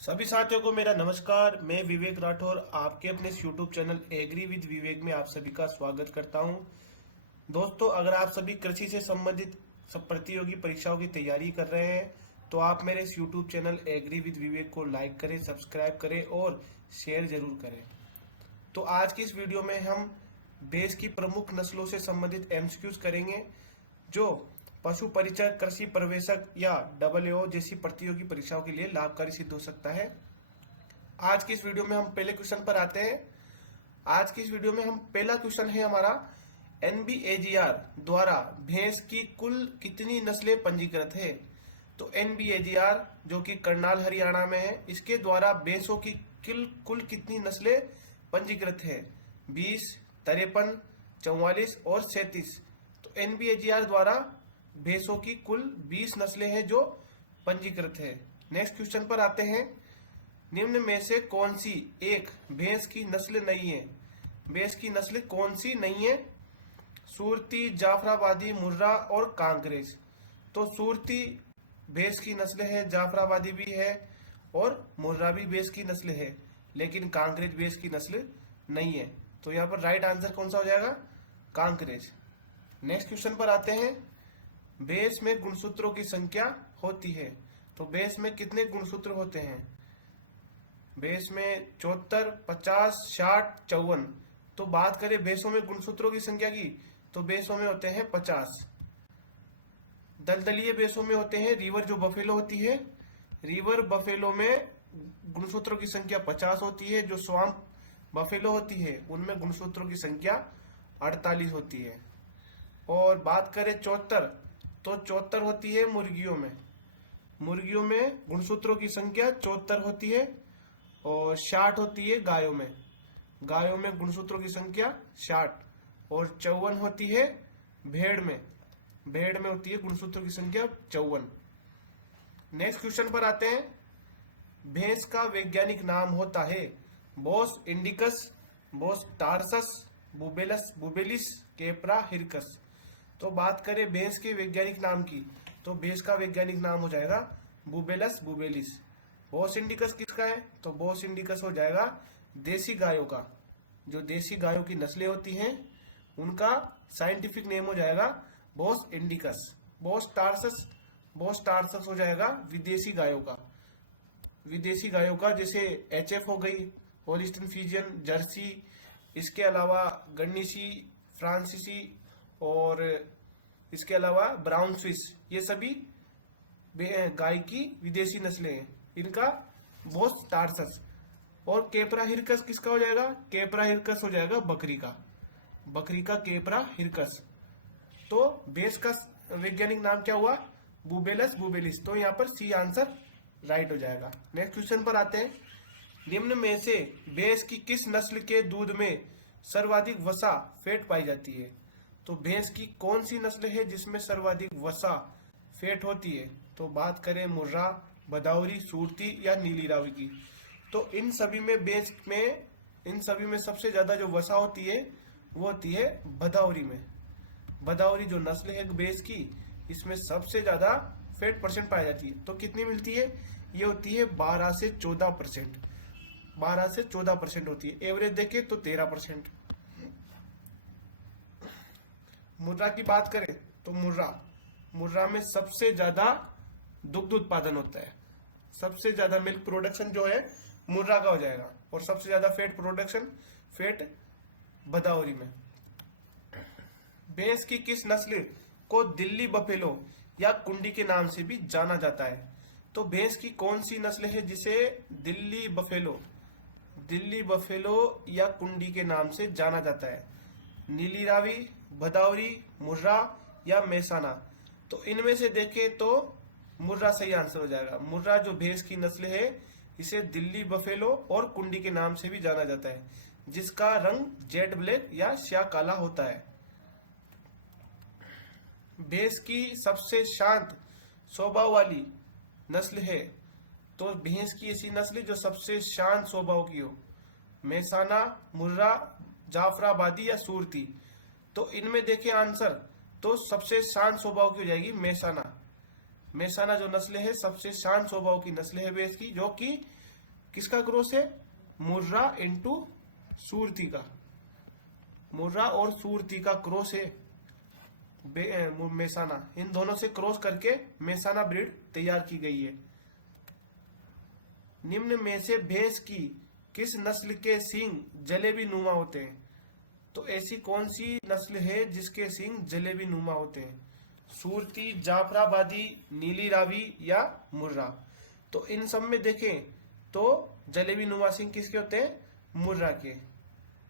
सभी साथियों को मेरा नमस्कार। मैं विवेक राठौर आपके अपने यूट्यूब चैनल एग्री विद विवेक में आप सभी का स्वागत करता हूं। दोस्तों, अगर आप सभी कृषि से संबंधित सब प्रतियोगी परीक्षाओं की तैयारी कर रहे हैं तो आप मेरे इस यूट्यूब चैनल एग्री विद विवेक को लाइक करें, सब्सक्राइब करें और शेयर जरूर करें। तो आज की इस वीडियो में हम भैंस की प्रमुख नस्लों से संबंधित एमसीक्यूज करेंगे जो पशु परिचय, कृषि प्रवेशक या डबलओ जैसी प्रतियोगी परीक्षाओं के लिए लाभकारी सिद्ध हो सकता है। आज की इस वीडियो में हम पहले क्वेश्चन पर आते हैं। आज की इस वीडियो में हम पहला क्वेश्चन है हमारा, एनबीएजीआर द्वारा भैंस की कुल कितनी नस्लें पंजीकृत है। तो एनबीएजीआर जो कि करनाल हरियाणा में है, इसके द्वारा भैंसों की कुल कितनी नस्लें पंजीकृत है? 20, 53, 44 और 37। तो एनबीएजीआर द्वारा भैंसों की कुल 20 नस्लें हैं जो पंजीकृत है। नेक्स्ट क्वेश्चन पर आते हैं। निम्न में से कौन सी एक भैंस की नस्ल नहीं है? भैंस की नस्ल कौन सी नहीं है? सूरती, जाफराबादी, मुर्रा और कांकरेज। तो सूरती भैंस की नस्ल है, जाफराबादी भी है और मुर्रा भी भैंस की नस्ल है, लेकिन कांकरेज भैंस की नस्ल नहीं है। तो यहाँ पर राइट आंसर कौन सा हो जाएगा? कांकरेज। नेक्स्ट क्वेश्चन पर आते हैं। भैंस में गुणसूत्रों की संख्या होती है। तो भैंस में कितने गुणसूत्र होते हैं? भैंस में 74, 50, 60, 54। तो बात करें भैंसों में गुणसूत्रों की संख्या की, तो भैंसों में होते हैं 50। दलदलीय भैंसों में होते हैं, रिवर जो बफेलो होती है, रिवर बफेलो में गुणसूत्रों की संख्या 50 होती है। जो स्वाम्प बफेलो होती है उनमें गुणसूत्रों की संख्या 48 होती है। और बात करें 74, तो 74 होती है मुर्गियों में। मुर्गियों में गुणसूत्रों की संख्या 74 होती है। और 60 होती है गायों में। गायों में गुणसूत्रों की संख्या 60 और 54 होती है भेड़ में। भेड़ में होती है गुणसूत्रों की संख्या 54। नेक्स्ट क्वेश्चन पर आते हैं। भैंस का वैज्ञानिक नाम होता है Bos indicus, Bos taurus, bubalis, Capra hircus. तो बात करें भैंस के वैज्ञानिक नाम की, तो भैंस का वैज्ञानिक नाम हो जाएगा बुबेलस बुबेलिस। बोस इंडिकस किसका है? तो बोस इंडिकस हो जाएगा देसी गायों का। जो देसी गायों की नस्लें होती हैं उनका साइंटिफिक नेम हो जाएगा बोस इंडिकस। बोस टारसस हो जाएगा विदेशी गायों का। विदेशी गायों का जैसे एचएफ हो गई, होलिस्टीन फ्रीजियन, जर्सी, इसके अलावा गन्नीसी, फ्रांसीसी और इसके अलावा ब्राउन स्विस, ये सभी गाय की विदेशी नस्लें हैं। इनका बोस टारसस। और केप्रा हिरकस किसका हो जाएगा? केप्रा हिरकस हो जाएगा बकरी का। बकरी का केप्रा हिरकस। तो भैंस का वैज्ञानिक नाम क्या हुआ? बुबेलस बुबेलिस। तो यहाँ पर सी आंसर राइट हो जाएगा। नेक्स्ट क्वेश्चन पर आते हैं। निम्न में से भैंस की किस नस्ल के दूध में सर्वाधिक वसा फैट पाई जाती है? तो भैंस की कौन सी नस्ल है जिसमें सर्वाधिक वसा फैट होती है? तो बात करें मुर्रा, भदावरी, सूरती या नीली रावी की। तो इन सभी में भैंस में इन सभी में सबसे ज्यादा जो वसा होती है वो होती है भदावरी में। भदावरी जो नस्ल है भैंस की, इसमें सबसे ज्यादा फैट परसेंट पाई जाती है। तो कितनी मिलती है? ये होती है 12 से 14%। 12 से 14% होती है। एवरेज देखे तो 13%। मुर्रा की बात करें तो मुर्रा में सबसे ज्यादा दुग्ध उत्पादन होता है। सबसे ज्यादा मिल्क प्रोडक्शन जो है मुर्रा का हो जाएगा। और सबसे ज्यादा फैट भदावरी में। भैंस की किस नस्ल को दिल्ली बफेलो या कुंडी के नाम से भी जाना जाता है? तो भैंस की कौन सी नस्ल है जिसे दिल्ली बफेलो या कुंडी के नाम से जाना जाता है? नीली रावी, भदावरी, मुर्रा या मेसाना। तो इनमें से देखें तो मुर्रा सही आंसर हो जाएगा। मुर्रा जो भैंस की नस्ल है इसे दिल्ली बफेलो और कुंडी के नाम से भी जाना जाता है, जिसका रंग जेड ब्लैक या स्या काला होता है। भैंस की सबसे शांत स्वभाव वाली नस्ल है, तो भैंस की ऐसी नस्ल जो सबसे शांत स्वभाव की हो, मेसाना, मुर्रा, जाफराबादी या सूरती। तो इनमें देखें आंसर, तो सबसे शांत स्वभाव की हो जाएगी मेसाना। मेसाना जो नस्ल है सबसे शांत स्वभाव की नस्ल है भैंस की, जो कि किसका क्रॉस है? मुर्रा इंटू सूरती का, मुर्रा और सूरती का क्रॉस है मेसाना। इन दोनों से क्रॉस करके मेसाना ब्रीड तैयार की गई है। निम्न में से भैंस की किस नस्ल के सींग जलेबी नुमा होते हैं? तो ऐसी कौन सी नस्ल है जिसके सींग जलेबी नुमा होते हैं? सूरती, जाफराबादी, नीली रावी या मुर्रा? तो इन सब में देखें तो जलेबी नुमा सींग किसके होते हैं? मुर्रा के।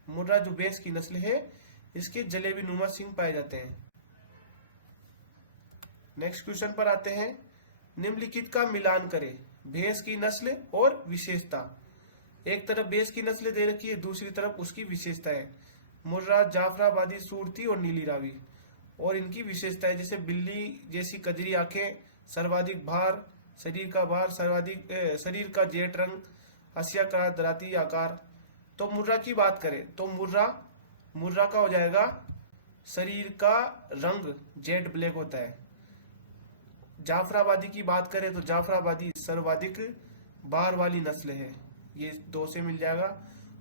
मुर्रा जो भैंस की नस्ल है इसके जलेबी नुमा सींग पाए जाते हैं। नेक्स्ट क्वेश्चन पर आते हैं। निम्नलिखित का मिलान करें, भैंस की नस्ल और विशेषता। एक तरफ भैंस की नस्ल दे रखी है, दूसरी तरफ उसकी विशेषताएं। मुर्रा, जाफराबादी, सूरती और नीली रावी, और इनकी विशेषताएं जैसे बिल्ली जैसी कजरी आंखें, सर्वाधिक भार, शरीर का भार, शरीर का जेट रंग, हसिया का दराती आकार। तो मुर्रा की बात करें तो मुर्रा का हो जाएगा शरीर का रंग जेट ब्लैक होता है। जाफराबादी की बात करें तो जाफराबादी सर्वाधिक बार वाली नस्ल है, ये 2 से मिल जाएगा।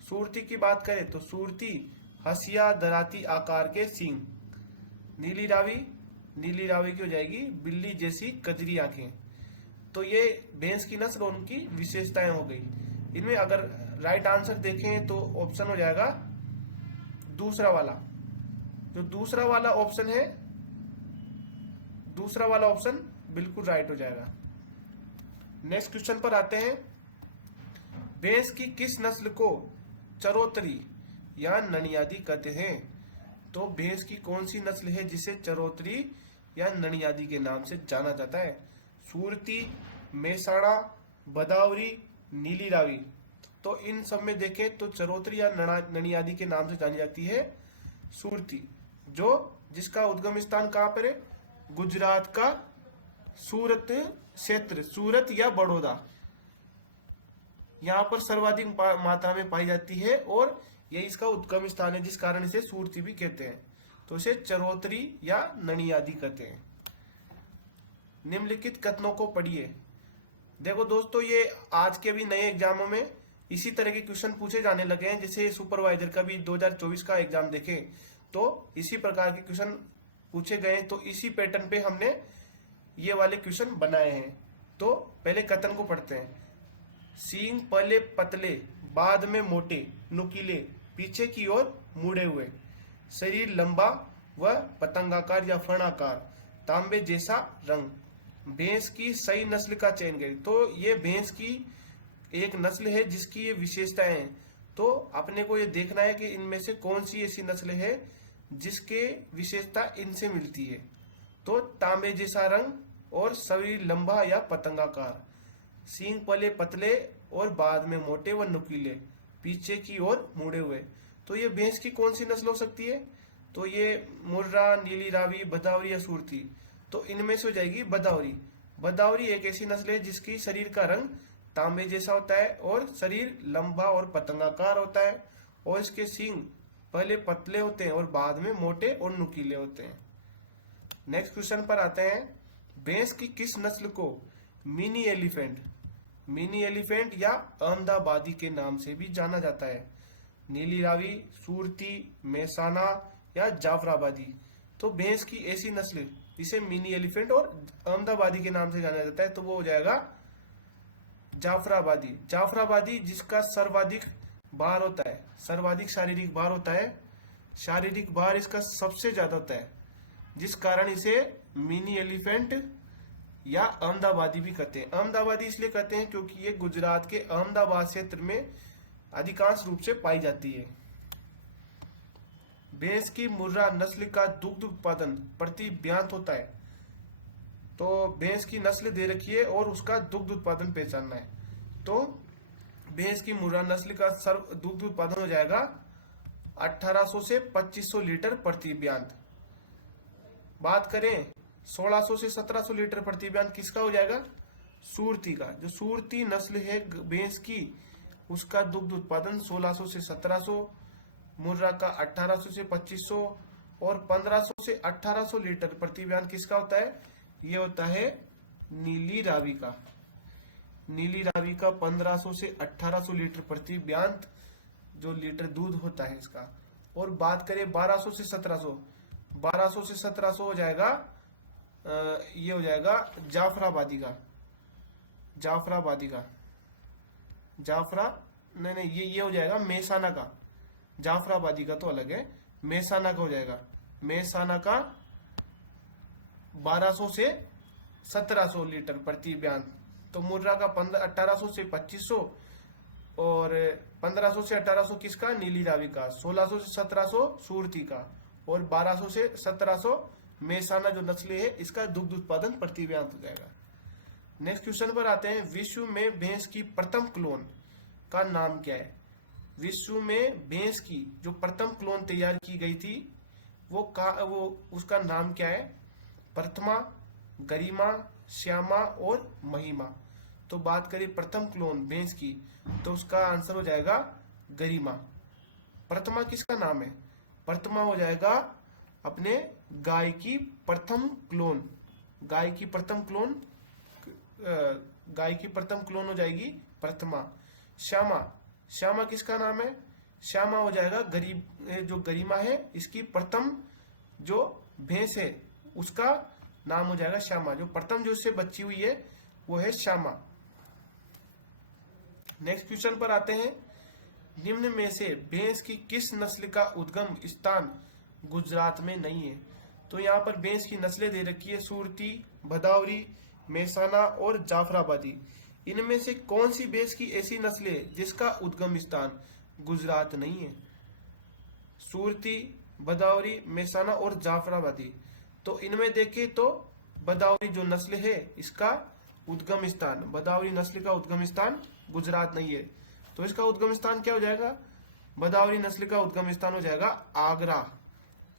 सूरती की बात करें तो सूरती हसिया दराती आकार के सींग। नीली रावी की हो जाएगी बिल्ली जैसी कजरी आंखें। तो ये भैंस की नस्ल और उनकी विशेषताएं हो गई। इनमें अगर राइट आंसर देखें तो ऑप्शन हो जाएगा दूसरा वाला। जो दूसरा वाला ऑप्शन बिल्कुल राइट हो जाएगा। नेक्स्ट क्वेश्चन पर आते हैं। भैंस की किस नस्ल को चरोतरी या ननियादी कहते हैं? तो भैंस की कौन सी नस्ल है जिसे चरोतरी या ननियादी के नाम से जाना जाता है? सूरती, मेसाना, भदावरी, नीली रावी। तो इन सब में देखें तो चरोतरी या ननियादी के नाम से जानी जाती है सूरती, जिसका उद्गम स्थान कहाँ पर है? गुजरात का सूरत क्षेत्र, सूरत या बड़ौदा, यहाँ पर सर्वाधिक मात्रा में पाई जाती है और यही इसका उद्गम स्थान है, जिस कारण इसे सूरती भी कहते हैं। तो इसे चरोतरी या ननियादी कहते हैं। निम्नलिखित कथनों को पढ़िए। देखो दोस्तों, ये आज के भी नए एग्जामों में इसी तरह के क्वेश्चन पूछे जाने लगे हैं। जैसे सुपरवाइजर का भी 2024 का एग्जाम देखें तो इसी प्रकार के क्वेश्चन पूछे गए, तो इसी पैटर्न पे हमने ये वाले क्वेश्चन बनाए हैं। तो पहले कथन को पढ़ते हैं। सींग पहले पतले, बाद में मोटे, नुकीले, पीछे की ओर मुड़े हुए, शरीर लंबा व पतंगाकार या फणाकार, तांबे जैसा रंग। भैंस की सही नस्ल का चयन करें। तो ये भैंस की एक नस्ल है जिसकी ये विशेषताएं हैं। तो अपने को ये देखना है कि इनमें से कौन सी ऐसी नस्ल है जिसके विशेषता इनसे मिलती है। तो तांबे जैसा रंग और शरीर लंबा या पतंगाकार, सींग पहले पतले और बाद में मोटे व नुकीले, पीछे की ओर मुड़े हुए। तो ये भैंस की कौन सी नस्ल हो सकती है? तो ये मुर्रा, नीली रावी, भदावरी या सूरती। तो इनमें से हो जाएगी भदावरी। भदावरी एक ऐसी नस्ल है जिसकी शरीर का रंग तांबे जैसा होता है और शरीर लंबा और पतंगाकार होता है, और इसके सींग पहले पतले होते हैं और बाद में मोटे और नुकीले होते हैं। नेक्स्ट क्वेश्चन पर आते हैं। भैंस की किस नस्ल को मिनी एलिफेंट या अहमदाबादी के नाम से भी जाना जाता है? नीली रावी, सूरती, मेसाना या जाफराबादी। तो भैंस की ऐसी नस्ल जिसे मिनी एलिफेंट और अहमदाबादी के नाम से जाना जाता है तो वो हो जाएगा जाफराबादी, जिसका सर्वाधिक भार होता है, सर्वाधिक शारीरिक भार होता है। शारीरिक भार इसका सबसे ज्यादा होता है, जिस कारण इसे मिनी एलिफेंट या अहमदाबादी भी कहते हैं। अहमदाबादी इसलिए कहते हैं क्योंकि ये गुजरात के अहमदाबाद क्षेत्र में अधिकांश रूप से पाई जाती है। भैंस की मुर्रा नस्ल का दुग्ध उत्पादन प्रति ब्यांत होता है। तो भैंस की नस्ल दे रखी है और उसका दुग्ध उत्पादन पहचानना है। तो भैंस की मुर्रा नस्ल का दुग्ध उत्पादन हो जाएगा 1800 से 2500 लीटर प्रति ब्यांत। बात करें 1600 से 1700 लीटर प्रति ब्यांत किसका हो जाएगा? सूरती का। जो सूरती नस्ल है भैंस की, उसका दुग्ध उत्पादन 1600 से 1700, मुर्रा का 1800 से 2500 और 1500 से 1800 लीटर प्रति ब्यांत किसका होता है? ये होता है नीली रावी का। नीली रावी का 1500 से 1800 लीटर प्रति ब्यांत जो लीटर दूध होता है इसका। और बात करें 1200 से 1700, 1200 से 1700 हो जाएगा ये हो जाएगा जाफराबादी का, जाफराबादी का, जाफरा नहीं ये हो जाएगा मेहसाना का, जाफराबादी का तो अलग है, मेहसाना का हो जाएगा, मेहसाना का 1200 से 1700 लीटर प्रति बयान। तो मुर्रा का 1800 से 2500 और 1500 से 1800 किसका, नीली रावी का, 1600 से 1700 सूरती का और 1200 से 1700 मेहसाना जो नस्लें है इसका दुग्ध उत्पादन प्रति बयान हो जाएगा। नेक्स्ट क्वेश्चन पर आते हैं, विश्व में भैंस की प्रथम क्लोन का नाम क्या है। विश्व में भैंस की जो प्रथम क्लोन तैयार की गई थी वो उसका नाम क्या है। प्रथमा, गरिमा, श्यामा और महिमा। तो बात करें प्रथम क्लोन भैंस की तो उसका आंसर हो जाएगा गरिमा। प्रथमा किसका नाम है, प्रथमा हो जाएगा अपने गाय की प्रथम क्लोन, गाय की प्रथम क्लोन, गाय की प्रथम क्लोन हो जाएगी प्रथमा। श्यामा, श्यामा किसका नाम है, श्यामा हो जाएगा जो गरिमा है इसकी प्रथम जो भैंस है उसका नाम हो जाएगा श्यामा, जो प्रथम जो इससे बच्ची हुई है वो है श्यामा। नेक्स्ट क्वेश्चन पर आते हैं, निम्न में से भैंस की किस नस्ल का उद्गम स्थान गुजरात में नहीं है। तो यहाँ पर भैंस की नस्लें दे रखी है, सूरती, भदावरी, मेहसाना और जाफराबादी। इनमें से कौन सी भैंस की ऐसी नस्ल है जिसका उद्गम स्थान गुजरात नहीं है। सूरती, भदावरी, मेहसाना और जाफराबादी। तो इनमें देखें तो भदावरी जो नस्ल है इसका उद्गम स्थान, भदावरी नस्ल का उद्गम स्थान गुजरात नहीं है। तो इसका उद्गम स्थान क्या हो जाएगा, भदावरी नस्ल का उद्गम स्थान हो जाएगा आगरा,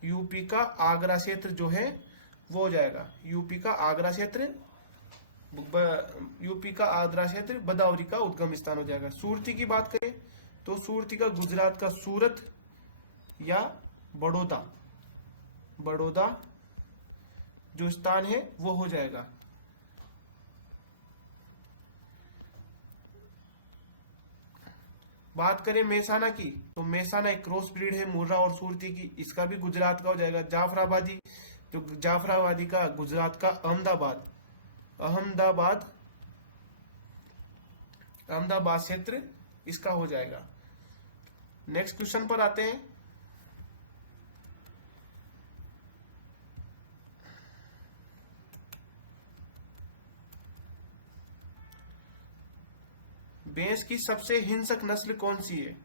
यूपी का आगरा क्षेत्र जो है वो हो जाएगा, यूपी का आगरा क्षेत्र, यूपी का आगरा क्षेत्र भदावरी का उद्गम स्थान हो जाएगा। सूरती की बात करें तो सूरती का गुजरात का सूरत या बड़ौदा, बड़ौदा जो स्थान है वो हो जाएगा। बात करें मेहसाना की तो मेहसाना एक क्रॉस ब्रीड है मुर्रा और सूरती की, इसका भी गुजरात का हो जाएगा। जाफराबादी, जो जाफराबादी का गुजरात का अहमदाबाद, अहमदाबाद, अहमदाबाद क्षेत्र इसका हो जाएगा। नेक्स्ट क्वेश्चन पर आते हैं, भैंस की सबसे हिंसक नस्ल कौन सी है।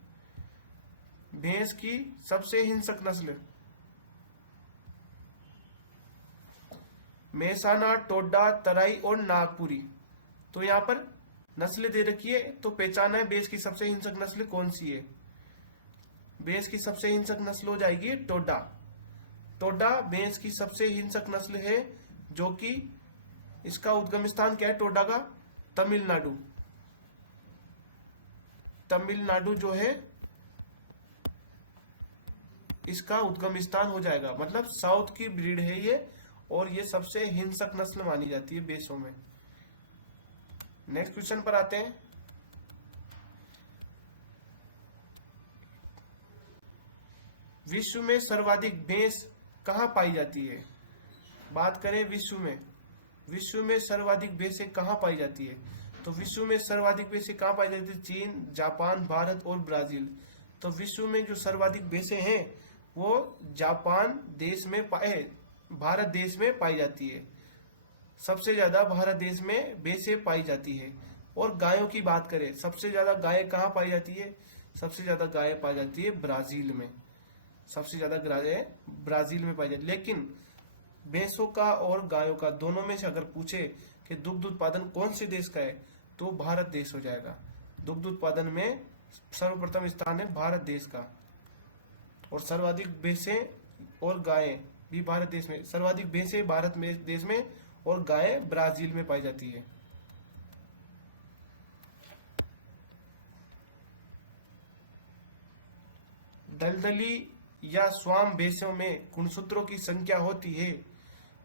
भैंस की सबसे हिंसक नस्ल मेहसाना, टोडा, तराई और नागपुरी। तो यहाँ पर नस्ल दे रखी है तो पहचाना है भैंस की सबसे हिंसक नस्ल कौन सी है। भैंस की सबसे हिंसक नस्ल हो जाएगी टोडा। टोडा भैंस की सबसे हिंसक नस्ल है जो कि इसका उद्गम स्थान क्या है टोडा का, तमिलनाडु, तमिलनाडु जो है इसका उद्गम स्थान हो जाएगा। मतलब साउथ की ब्रीड है ये और ये सबसे हिंसक नस्ल मानी जाती है भैंसों में। नेक्स्ट क्वेश्चन पर आते हैं, विश्व में सर्वाधिक भैंस कहां पाई जाती है। बात करें विश्व में सर्वाधिक भैंसें कहां पाई जाती है। तो विश्व में सर्वाधिक भैंसें कहां पाई जाती है, चीन, जापान, भारत और ब्राजील। तो विश्व में जो सर्वाधिक भैंसें हैं वो जापान देश में भारत देश में पाई जाती है। सबसे ज्यादा भारत देश में भैंसें पाई जाती है। और गायों की बात करें, सबसे ज्यादा गायें कहाँ पाई जाती है, सबसे ज्यादा गायें पाई जाती है ब्राजील में, सबसे ज्यादा गायें ब्राजील में पाई जाती है। लेकिन भैंसों का और गायों का दोनों में से अगर पूछे कि दुग्ध उत्पादन कौन से देश का है तो भारत देश हो जाएगा। दुग्ध उत्पादन में सर्वप्रथम स्थान है भारत देश का। और सर्वाधिक भैंसें और गायें भी भारत देश में, सर्वाधिक भैंसें भारत में देश में और गायें ब्राजील में पाई जाती है। दलदली या स्वाम भैंसों में गुणसूत्रों की संख्या होती है।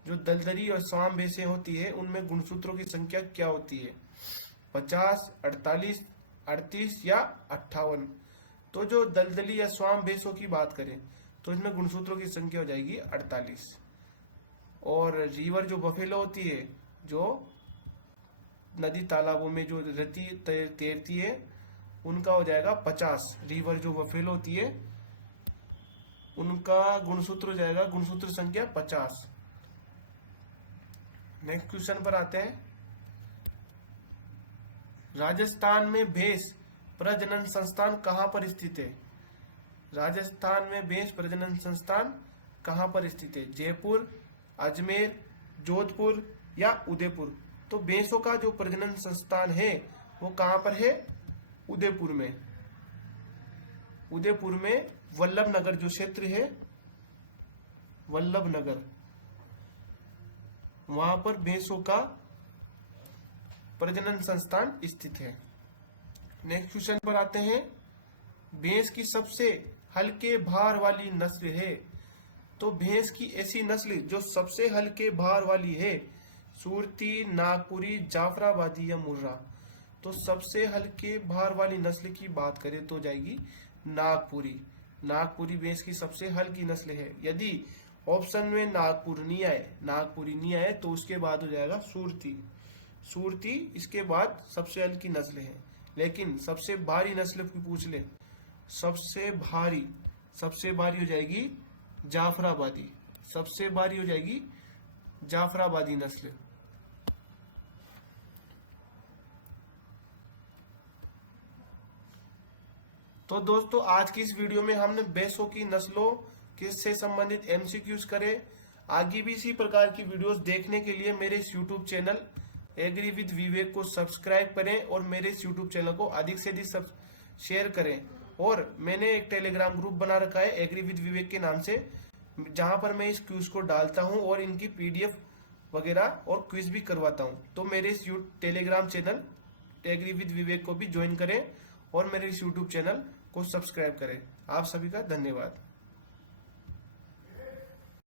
जो दलदली और स्वाम भैंसें होती है उनमें गुणसूत्रों की संख्या क्या होती है। 50, 48, 38 या 58। तो जो दलदली या स्वाम बेसों की बात करें तो इसमें गुणसूत्रों की संख्या हो जाएगी 48। और रिवर जो बफेलो होती है, जो नदी तालाबों में जो रहती तैरती है, उनका हो जाएगा 50। रिवर जो बफेलो होती है उनका गुणसूत्र हो जाएगा गुणसूत्र संख्या 50। नेक्स्ट क्वेश्चन पर आते हैं। राजस्थान में भैंस प्रजनन संस्थान कहां पर स्थित है? राजस्थान में भैंस प्रजनन संस्थान कहां पर स्थित है? जयपुर, अजमेर, जोधपुर या उदयपुर? तो भैंसों का जो प्रजनन संस्थान है वो कहां पर है? उदयपुर में। उदयपुर में वल्लभ नगर जो क्षेत्र है, वल्लभ नगर, वहां पर भैंसों का प्रजनन संस्थान स्थित है। नेक्स्ट क्वेश्चन पर आते हैं। भैंस की सबसे हल्के भार वाली नस्ल है? तो भैंस की ऐसी नस्ल जो सबसे हल्के भार वाली है, सूरती, नागपुरी, जाफराबादी या मुर्रा? तो सबसे हल्के भार वाली नस्ल की बात करें तो जाएगी नागपुरी। नागपुरी भैंस की सबसे हल्की नस्ल है। यदि ऑप्शन में नागपुरी नहीं आए तो उसके बाद हो जाएगा सूरती। सूरती इसके बाद सबसे हल्की नस्ल है। लेकिन सबसे भारी नस्ल की पूछ ले, सबसे भारी हो जाएगी जाफराबादी। सबसे भारी हो जाएगी जाफराबादी नस्ल। तो दोस्तों आज की इस वीडियो में हमने भैंसों की नस्लों से संबंधित एमसीक्यूज करे। आगे भी इसी प्रकार की वीडियोस देखने के लिए मेरे इस यूट्यूब चैनल एग्री विद विवेक को सब्सक्राइब करें और मेरे इस यूट्यूब चैनल को अधिक से अधिक शेयर करें। और मैंने एक टेलीग्राम ग्रुप बना रखा है एग्री विद विवेक के नाम से, जहां पर मैं इस क्विज को डालता हूं और इनकी पीडीएफ वगैरह और क्विज भी करवाता हूं। तो मेरे इस टेलीग्राम चैनल एग्री विद विवेक को भी ज्वाइन करें और मेरे इस यूट्यूब चैनल को सब्सक्राइब करें। आप सभी का धन्यवाद।